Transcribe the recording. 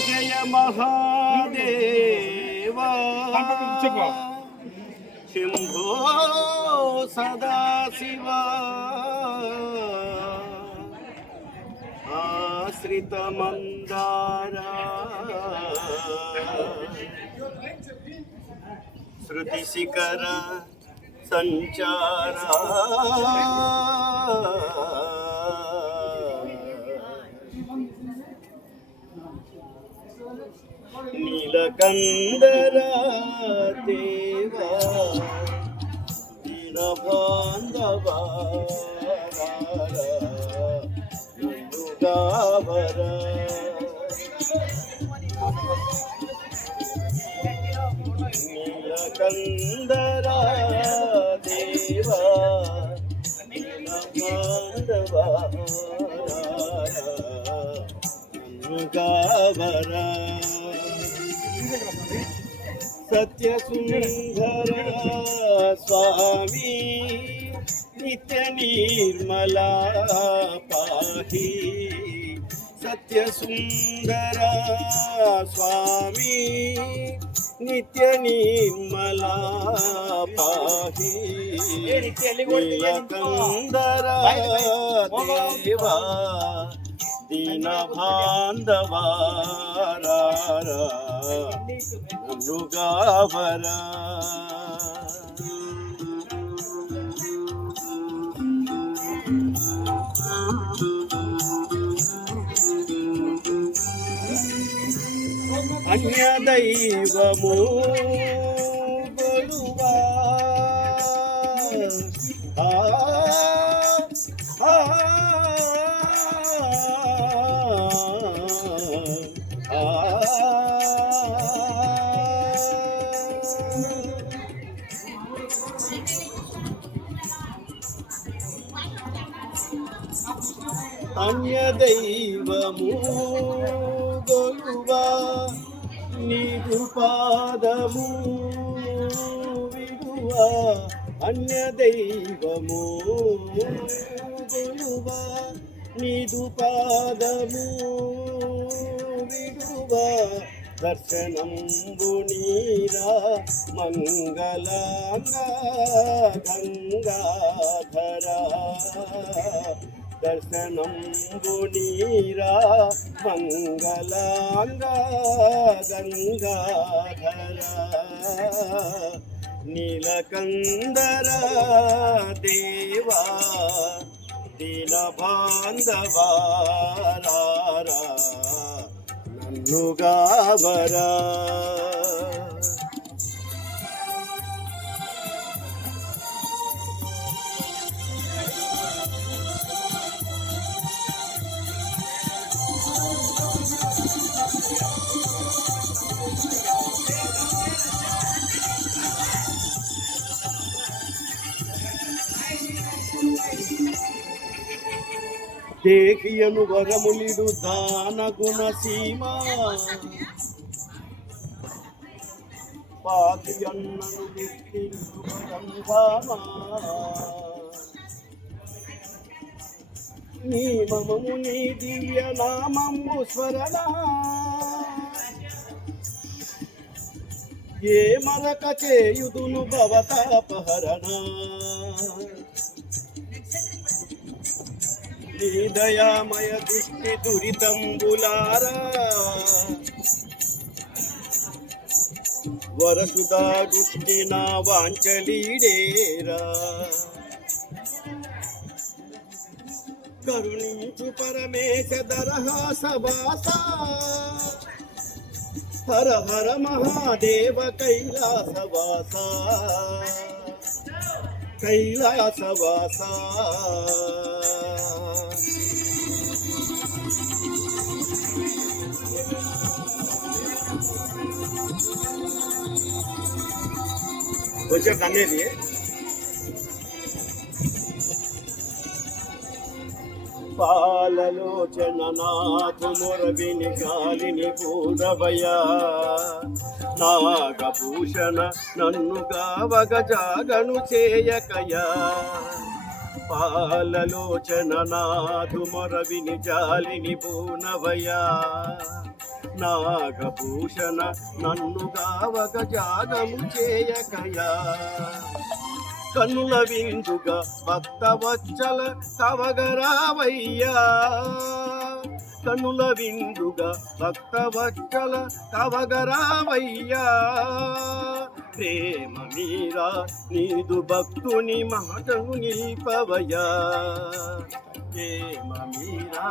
జయ మహాదేవా శంభో సదాశివా ఆశ్రిత మందారా శృతి శిఖర సంచారా నీలకందరా దేవా దీనబాంధవా నందుగావరా నీలకందరా దేవా దీనబాంధవా నందుగావరా సత్యసుందర స్వామి నిత్య నిర్మలా పాహి సత్యసుందర స్వామి నిత్య నిర్మలా పాహి నీలకందర దేవా దీన బాంధవారా నన్నుగావరా అన్య దైవము గొలువా అన్య దైవము గొలువా నీదు పాదము విడువా అన్య దైవము గొలువా నీదు పాదము విడువా దర్శనంబు నీరా మంగళంగా గంగాధరా దర్శనంబు నీరా మంగళంగా గంగాధరా నీలకందరా దేవా దీన బాంధవారా నన్నుగావరా దేహియను వరములిడు దాన గుణ సీమా పాతియన్నను విష్ణు వరంధామా నీ మమము నీ దివ్య నామము స్మరణ ఏ మరక చేయుదును భవతాపహరణ నీ దయామయ దృష్టి దురితంబులారా వరసుదా దృష్టి నా వాంచలీడేరా కరుణించు పరమేశ దరహాసవాస హర హర మహాదేవ కైలాసవాస కైలాసవాస అనేది పాలలోచన నాథు మురవిని గాలిని కూడవయా నాగభూషణ నన్ను గావగ జాగను చేయకయా పాలలోచన నాదు మొరవిని జాలిని పూనవయా నాగభూషణ నన్ను గావగ జాగము చేయకయా కన్నుల విందుగా భక్త వచ్చల కవగరావయ్యా కన్నుల విందుగా భక్త వచ్చల కవగరావయ్యా ప్రేమ మీరా నీదు భక్తుని మాటను నిల్పవయ్యా ప్రేమ మీరా